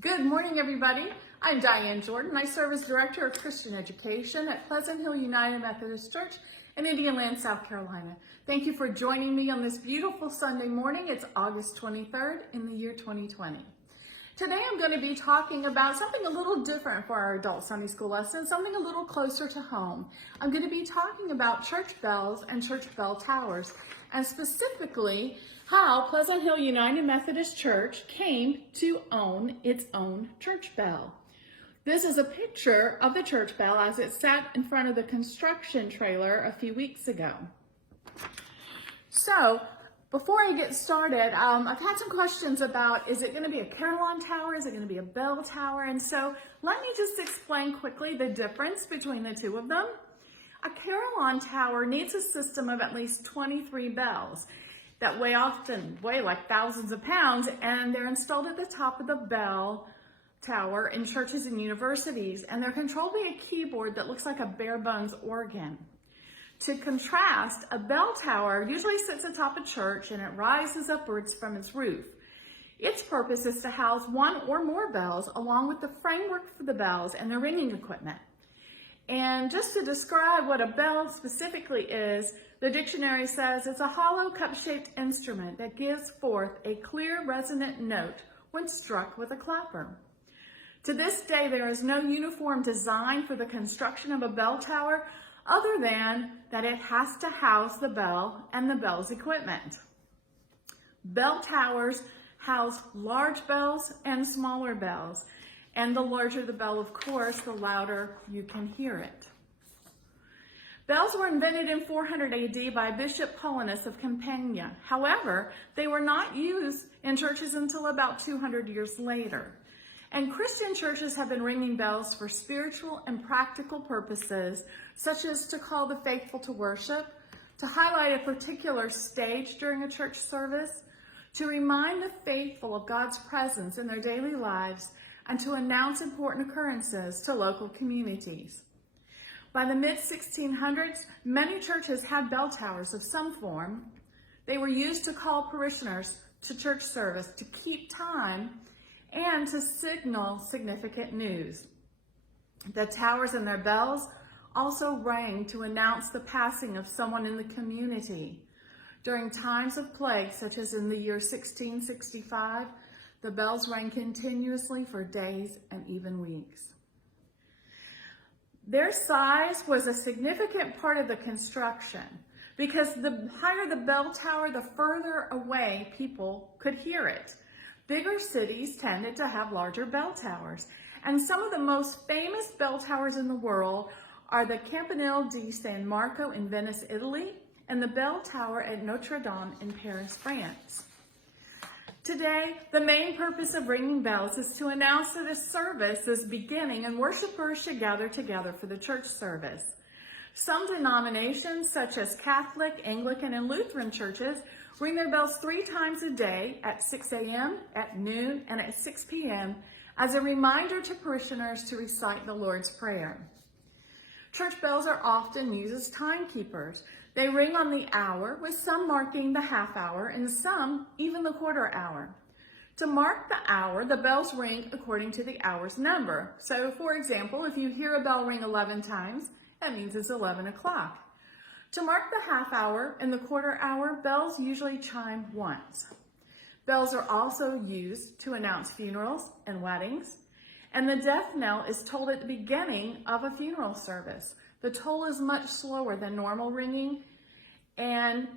Good morning, everybody. I'm Diane Jordan. I serve as Director of Christian Education at Pleasant Hill United Methodist Church in Indian Land, South Carolina. Thank you for joining me on this beautiful Sunday morning. It's August 23rd in the year 2020. Today I'm going to be talking about something a little different for our adult Sunday school lesson, something a little closer to home. I'm going to be talking about church bells and church bell towers, and specifically how Pleasant Hill United Methodist Church came to own its own church bell. This is a picture of the church bell as it sat in front of the construction trailer a few weeks ago. So, before I get started, I've had some questions about, is it going to be a carillon tower? Is it going to be a bell tower? And so let me just explain quickly the difference between the two of them. A carillon tower needs a system of at least 23 bells that often weigh like thousands of pounds, and they're installed at the top of the bell tower in churches and universities, and they're controlled by a keyboard that looks like a bare bones organ. To contrast, a bell tower usually sits atop a church and it rises upwards from its roof. Its purpose is to house one or more bells along with the framework for the bells and the ringing equipment. And just to describe what a bell specifically is, the dictionary says it's a hollow cup-shaped instrument that gives forth a clear resonant note when struck with a clapper. To this day, there is no uniform design for the construction of a bell tower other than that it has to house the bell and the bell's equipment. Bell towers house large bells and smaller bells, and the larger the bell, of course, the louder you can hear it. Bells were invented in 400 AD by Bishop Paulinus of Campania. However, they were not used in churches until about 200 years later. And Christian churches have been ringing bells for spiritual and practical purposes, such as to call the faithful to worship, to highlight a particular stage during a church service, to remind the faithful of God's presence in their daily lives, and to announce important occurrences to local communities. By the mid-1600s, many churches had bell towers of some form. They were used to call parishioners to church service, to keep time, and to signal significant news. The towers and their bells also rang to announce the passing of someone in the community. During times of plague, such as in the year 1665, the bells rang continuously for days and even weeks. Their size was a significant part of the construction because the higher the bell tower, the further away people could hear it. Bigger cities tended to have larger bell towers, and some of the most famous bell towers in the world are the Campanile di San Marco in Venice, Italy, and the bell tower at Notre Dame in Paris, France. Today, the main purpose of ringing bells is to announce that a service is beginning and worshipers should gather together for the church service. Some denominations, such as Catholic, Anglican, and Lutheran churches, ring their bells 3 times a day at 6 a.m., at noon, and at 6 p.m. as a reminder to parishioners to recite the Lord's Prayer. Church bells are often used as timekeepers. They ring on the hour, with some marking the half hour and some even the quarter hour. To mark the hour, the bells ring according to the hour's number. So, for example, if you hear a bell ring 11 times, that means it's 11 o'clock. To mark the half hour and the quarter hour, bells usually chime once. Bells are also used to announce funerals and weddings, and the death knell is tolled at the beginning of a funeral service. The toll is much slower than normal ringing, and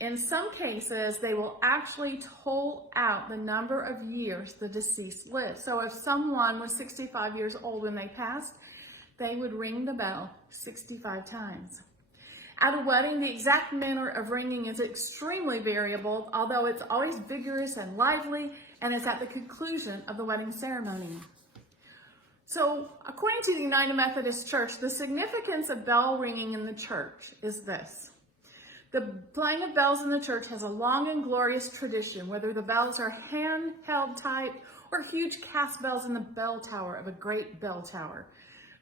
in some cases, they will actually toll out the number of years the deceased lived. So if someone was 65 years old when they passed, they would ring the bell 65 times. At a wedding, the exact manner of ringing is extremely variable, although it's always vigorous and lively, and it's at the conclusion of the wedding ceremony. So, according to the United Methodist Church, the significance of bell ringing in the church is this. The playing of bells in the church has a long and glorious tradition, whether the bells are handheld type or huge cast bells in the bell tower of a great bell tower.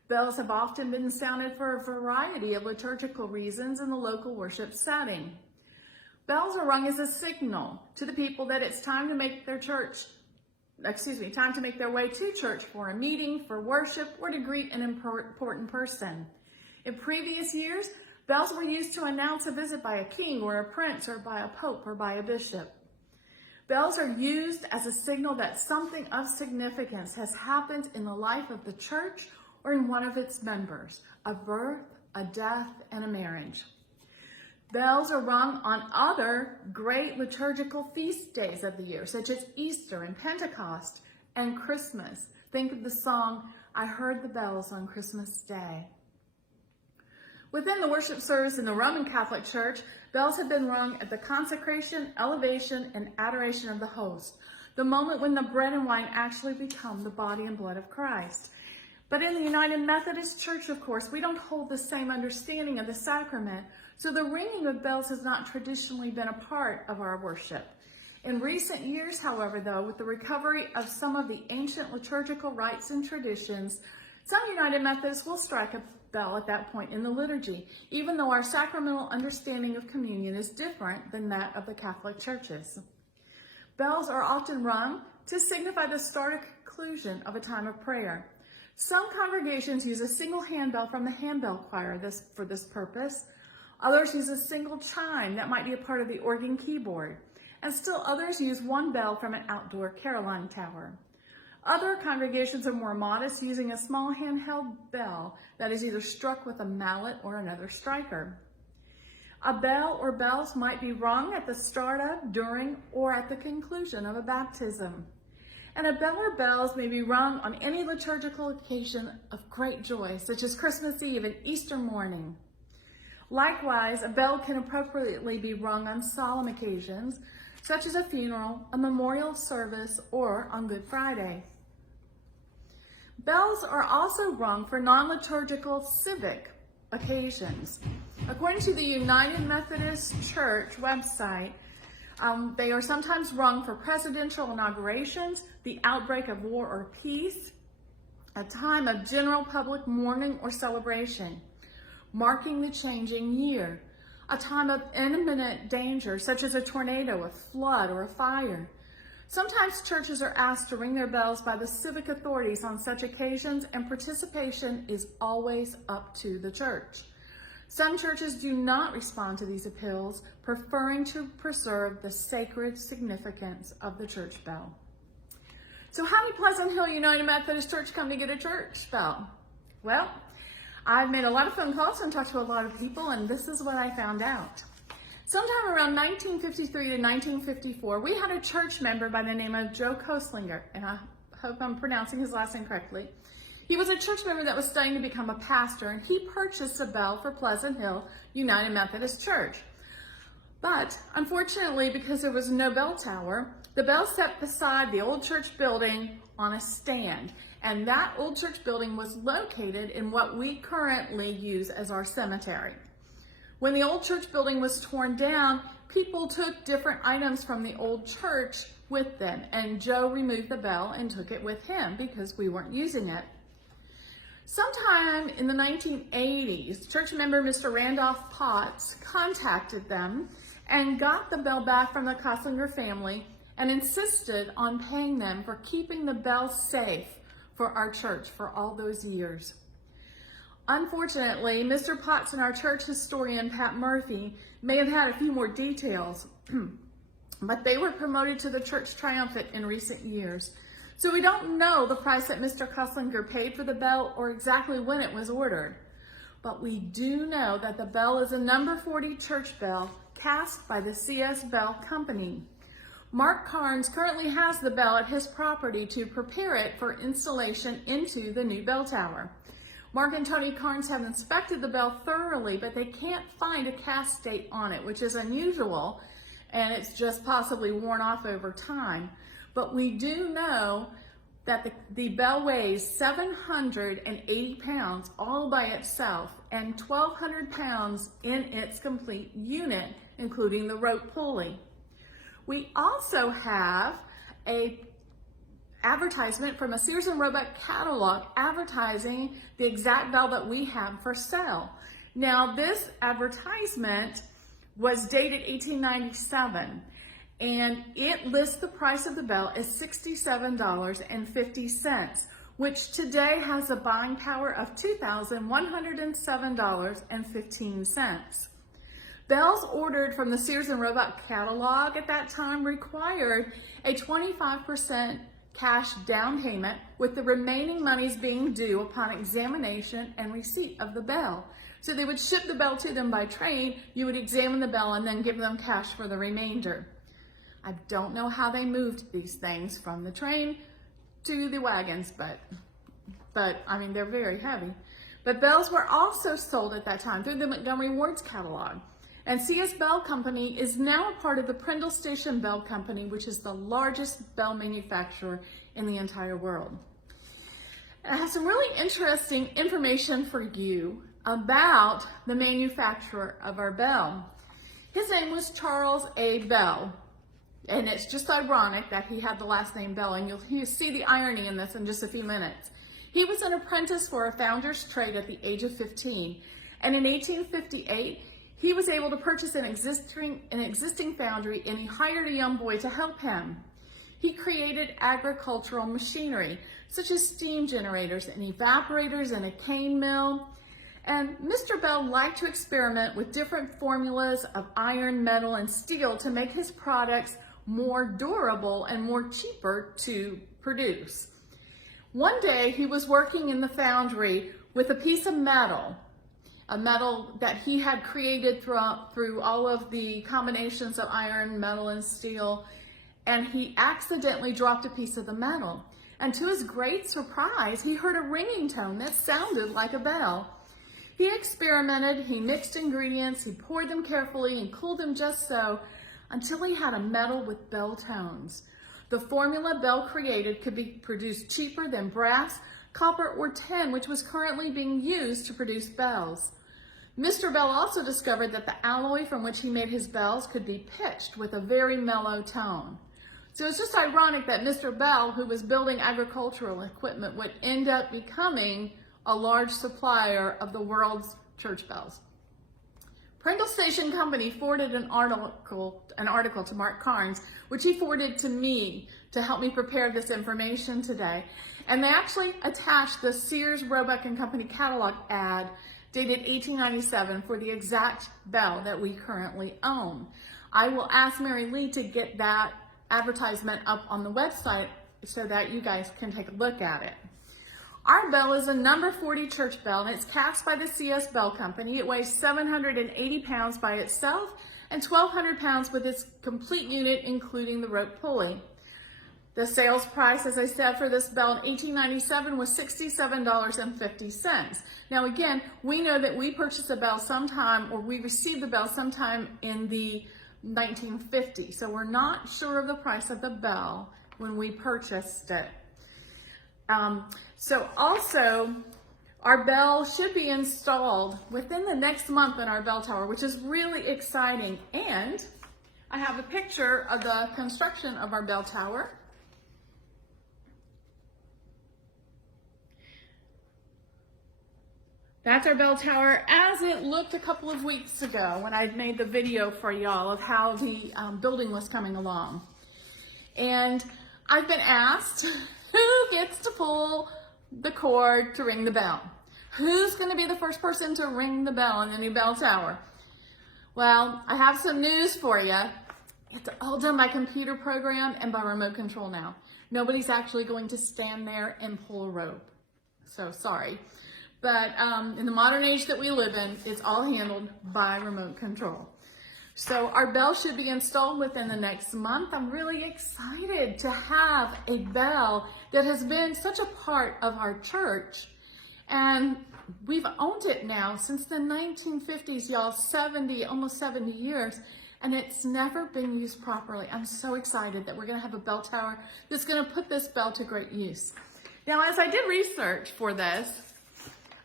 Bells have often been sounded for a variety of liturgical reasons in the local worship setting. Bells are rung as a signal to the people that it's time to make their church time to make their way to church for a meeting, for worship, or to greet an important person. In previous years, bells were used to announce a visit by a king or a prince or by a pope or by a bishop. Bells are used as a signal that something of significance has happened in the life of the church or in one of its members, a birth, a death, and a marriage. Bells are rung on other great liturgical feast days of the year, such as Easter and Pentecost and Christmas. Think of the song, "I Heard the Bells on Christmas Day." Within the worship service in the Roman Catholic Church, bells have been rung at the consecration, elevation, and adoration of the host, the moment when the bread and wine actually become the body and blood of Christ. But in the United Methodist Church, of course, we don't hold the same understanding of the sacrament, so the ringing of bells has not traditionally been a part of our worship. In recent years, however, though, with the recovery of some of the ancient liturgical rites and traditions, some United Methodists will strike a bell at that point in the liturgy, even though our sacramental understanding of communion is different than that of the Catholic churches. Bells are often rung to signify the start or conclusion of a time of prayer. Some congregations use a single handbell from the handbell choir for this purpose. Others use a single chime that might be a part of the organ keyboard. And still others use one bell from an outdoor carillon tower. Other congregations are more modest, using a small handheld bell that is either struck with a mallet or another striker. A bell or bells might be rung at the start of, during, or at the conclusion of a baptism. And a bell or bells may be rung on any liturgical occasion of great joy, such as Christmas Eve and Easter morning. Likewise, a bell can appropriately be rung on solemn occasions, such as a funeral, a memorial service, or on Good Friday. Bells are also rung for non-liturgical civic occasions. According to the United Methodist Church website, they are sometimes rung for presidential inaugurations, the outbreak of war or peace, a time of general public mourning or celebration, marking the changing year, a time of imminent danger, such as a tornado, a flood, or a fire. Sometimes churches are asked to ring their bells by the civic authorities on such occasions, and participation is always up to the church. Some churches do not respond to these appeals, preferring to preserve the sacred significance of the church bell. So how did Pleasant Hill United Methodist Church come to get a church bell? Well, I've made a lot of phone calls and talked to a lot of people, and this is what I found out. Sometime around 1953 to 1954, we had a church member by the name of Joe Koslinger, and I hope I'm pronouncing his last name correctly. He was a church member that was studying to become a pastor, and he purchased a bell for Pleasant Hill United Methodist Church. But unfortunately, because there was no bell tower, the bell sat beside the old church building on a stand, and that old church building was located in what we currently use as our cemetery. When the old church building was torn down, people took different items from the old church with them, and Joe removed the bell and took it with him because we weren't using it. Sometime in the 1980s, church member Mr. Randolph Potts contacted them and got the bell back from the Koslinger family and insisted on paying them for keeping the bell safe for our church for all those years. Unfortunately, Mr. Potts and our church historian, Pat Murphy, may have had a few more details, but they were promoted to the church triumphate in recent years. So we don't know the price that Mr. Koslinger paid for the bell or exactly when it was ordered. But we do know that the bell is a number 40 church bell cast by the C.S. Bell Company. Mark Carnes currently has the bell at his property to prepare it for installation into the new bell tower. Mark and Tony Carnes have inspected the bell thoroughly, but they can't find a cast date on it, which is unusual, and it's just possibly worn off over time. But we do know that the bell weighs 780 pounds all by itself and 1,200 pounds in its complete unit, including the rope pulley. We also have a advertisement from a Sears and Roebuck catalog advertising the exact bell that we have for sale. Now, this advertisement was dated 1897, and it lists the price of the bell as $67.50, which today has a buying power of $2,107.15. Bells ordered from the Sears and Roebuck catalog at that time required a 25% cash down payment, with the remaining monies being due upon examination and receipt of the bell. So they would ship the bell to them by train, you would examine the bell and then give them cash for the remainder. I don't know how they moved these things from the train to the wagons, but I mean, they're very heavy. But bells were also sold at that time through the Montgomery Ward's catalog. And CS Bell Company is now a part of the Prindle Station Bell Company, which is the largest bell manufacturer in the entire world. I have some really interesting information for you about the manufacturer of our bell. His name was Charles A. Bell, and it's just ironic that he had the last name Bell, and you'll see the irony in this in just a few minutes. He was an apprentice for a founder's trade at the age of 15, and in 1858, he was able to purchase an existing foundry, and he hired a young boy to help him. He created agricultural machinery, such as steam generators and evaporators and a cane mill. And Mr. Bell liked to experiment with different formulas of iron, metal, and steel to make his products more durable and more cheaper to produce. One day he was working in the foundry with a piece of metal, a metal that he had created through all of the combinations of iron, metal, and steel, and he accidentally dropped a piece of the metal. And to his great surprise, he heard a ringing tone that sounded like a bell. He experimented, he mixed ingredients, he poured them carefully and cooled them just so, until he had a metal with bell tones. The formula Bell created could be produced cheaper than brass, copper, or tin, which was currently being used to produce bells. Mr. Bell also discovered that the alloy from which he made his bells could be pitched with a very mellow tone. So it's just ironic that Mr. Bell, who was building agricultural equipment, would end up becoming a large supplier of the world's church bells. Prindle Station Company forwarded an article to Mark Carnes, which he forwarded to me to help me prepare this information today. And they actually attached the Sears, Roebuck & Company catalog ad dated 1897 for the exact bell that we currently own. I will ask Mary Lee to get that advertisement up on the website so that you guys can take a look at it. Our bell is a number 40 church bell, and it's cast by the CS Bell Company. It weighs 780 pounds by itself and 1,200 pounds with its complete unit, including the rope pulley. The sales price, as I said, for this bell in 1897 was $67.50. Now again, we know that we purchased a bell sometime, or we received the bell sometime in the 1950s, so we're not sure of the price of the bell when we purchased it. So also, our bell should be installed within the next month in our bell tower, which is really exciting. And I have a picture of the construction of our bell tower. That's our bell tower as it looked a couple of weeks ago when I made the video for y'all of how the building was coming along. And I've been asked, who gets to pull the cord to ring the bell? Who's going to be the first person to ring the bell in the new bell tower? Well, I have some news for you. It's all done by computer program and by remote control now. Nobody's actually going to stand there and pull a rope. So sorry. But in the modern age that we live in, it's all handled by remote control. So our bell should be installed within the next month. I'm really excited to have a bell that has been such a part of our church. And we've owned it now since the 1950s, y'all, almost 70 years. And it's never been used properly. I'm so excited that we're gonna have a bell tower that's gonna put this bell to great use. Now, as I did research for this,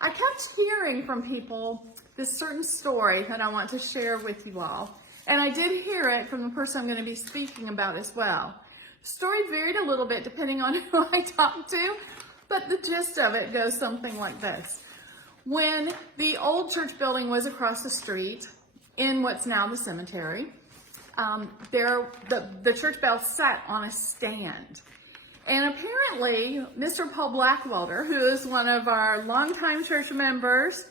I kept hearing from people this certain story that I want to share with you all. And I did hear it from the person I'm going to be speaking about as well. The story varied a little bit depending on who I talked to, but the gist of it goes something like this. When the old church building was across the street in what's now the cemetery, the church bell sat on a stand. And apparently, Mr. Paul Blackwelder, who is one of our longtime church members,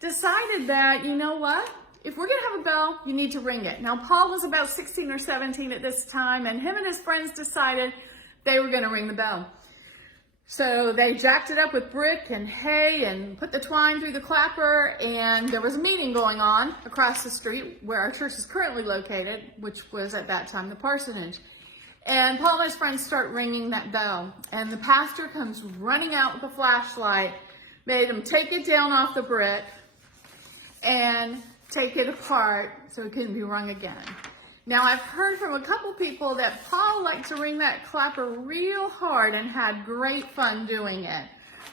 decided that, you know what? If we're going to have a bell, you need to ring it. Now, Paul was about 16 or 17 at this time, and him and his friends decided they were going to ring the bell. So they jacked it up with brick and hay and put the twine through the clapper, and there was a meeting going on across the street where our church is currently located, which was at that time the parsonage. And Paul and his friends start ringing that bell, and the pastor comes running out with a flashlight, made him take it down off the brick and take it apart so it couldn't be rung again. Now, I've heard from a couple people that Paul liked to ring that clapper real hard and had great fun doing it.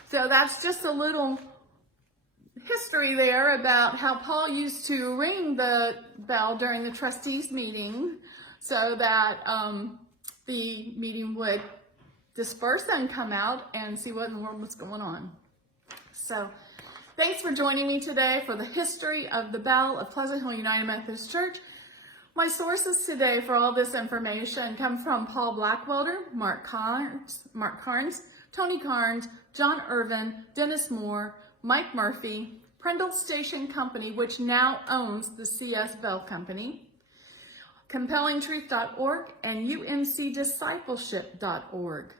So that's just a little history there about how Paul used to ring the bell during the trustees meeting so that the meeting would disperse and come out and see what in the world was going on. So thanks for joining me today for the history of the bell of Pleasant Hill United Methodist Church. My sources today for all this information come from Paul Blackwelder, Mark Carnes, Tony Carnes, John Irvin, Dennis Moore, Mike Murphy, Prendle Station Company, which now owns the CS Bell Company, CompellingTruth.org, and UMCDiscipleship.org.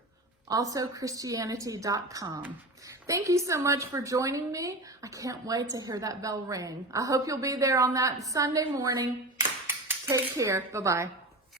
Also Christianity.com. Thank you so much for joining me. I can't wait to hear that bell ring. I hope you'll be there on that Sunday morning. Take care. Bye-bye.